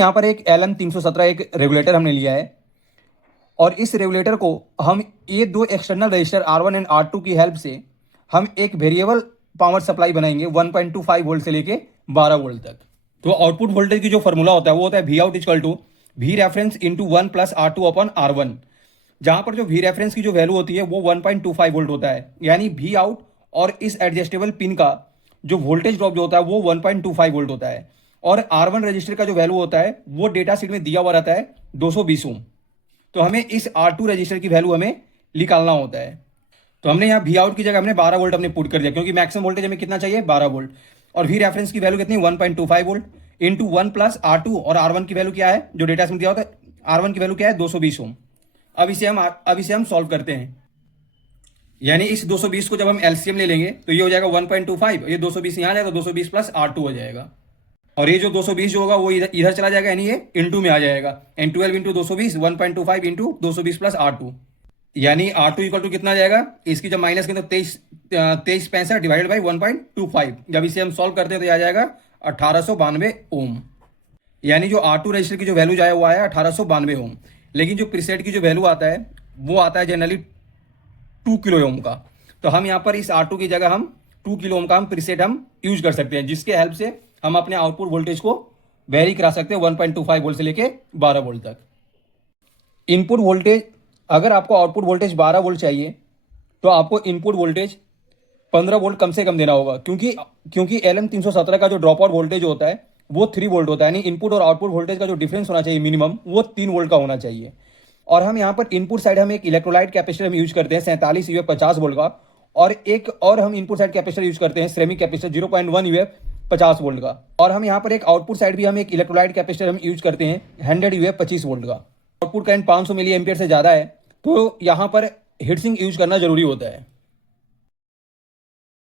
यहाँ पर एक LM317 एक रेगुलेटर हमने लिया है और इस रेगुलेटर को हम ये दो external register R1 and R2 की हेल्प से हम एक वेरिएबल पावर सप्लाई बनाएंगे 1.25 वोल्ट से लेके 12 वोल्ट तक। तो आउटपुट वोल्टेज की जो फॉर्मूला होता है वो होता है V out equal to V reference into 1 plus R2 upon R1, जहां पर जो वी रेफरेंस की जो वैल्यू होती है वो 1.25 वोल्ट होता है, यानी वी आउट और इस एडजस्टेबल पिन का जो वोल्टेज ड्रॉप जो होता है वो 1.25 वोल्ट होता है। और R1 रजिस्टर का जो वैल्यू होता है वो डेटा शीट में दिया हुआ रहता है 220 ओम। तो हमें इस R2 रजिस्टर की वैल्यू हमें निकालना होता है। तो हमने यहाँ वी आउट की जगह हमने 12 वोल्ट हमने पुट कर दिया, क्योंकि मैक्सिमम वोल्टेज हमें कितना चाहिए 12 वोल्ट। और वी रेफरेंस की वैल्यू कितनी 1.25 वोल्ट इंटू 1 प्लस R2, और R1 की वैल्यू क्या है जो डेटा शीट में दिया होता है, R1 की वैल्यू क्या है 220 ओम। अब इसे हम सॉल्व करते हैं, यानी इस 220 को जब हम एलसीएम ले लेंगे तो ये हो जाएगा 1.25, ये 220 यहाँ जाएगा तो 220 प्लस R2 हो जाएगा, और ये जो 220 जो होगा वो इधर चला जाएगा, यानी ये इंटू में आ जाएगा, N 12 into 220 1.25 into 220 plus R2, यानी R2 इक्वल टू कितना आ जाएगा, इसकी जब माइनस करें तो 2365 डिवाइडेड बाई 1.25, जब इसे हम सॉल्व करते हैं तो ये आ जाएगा 1892 ओम। यानी जो R2 रजिस्टर की जो वैल्यू जाए वो आया 1892 ओम। लेकिन जो प्रीसेट की जो वैल्यू आता है वो आता है जनरली 2 किलो ओम का। तो हम यहाँ पर इस R2 की जगह हम 2 किलो ओम का हम प्रीसेट हम यूज कर सकते हैं, जिसके हेल्प से हम अपने आउटपुट वोल्टेज को वेरी करा सकते हैं 1.25 वोल्ट से लेके 12 वोल्ट तक। इनपुट वोल्टेज, अगर आपको आउटपुट वोल्टेज 12 वोल्ट चाहिए तो आपको इनपुट वोल्टेज 15 वोल्ट कम से कम देना होगा, क्योंकि LM317 का जो ड्रॉप आउट वोल्टेज होता है वो 3 वोल्ट होता है, यानी इनपुट और आउटपुट वोल्टेज का जो डिफरेंस होना चाहिए मिनिमम वो 3 वोल्ट का होना चाहिए। और हम यहाँ पर इनपुट साइड हम एक इलेक्ट्रोलाइट कैपेसिटर हम यूज करते हैं 47 UF 50 वोल्ट का, और एक और हम इनपुट साइड कैपेसिटर यूज करते हैं सिरेमिक कैपेसिटर 0.1 UF 50 वोल्ट का। और हम यहाँ पर एक आउटपुट साइड भी हम एक इलेक्ट्रोलाइट कैपेसिटर हम यूज करते हैं 100 UF 25 वोल्ट का। आउटपुट करंट 500 मिली एम्पियर से ज़्यादा है तो यहाँ पर हीट सिंक यूज करना जरूरी होता है।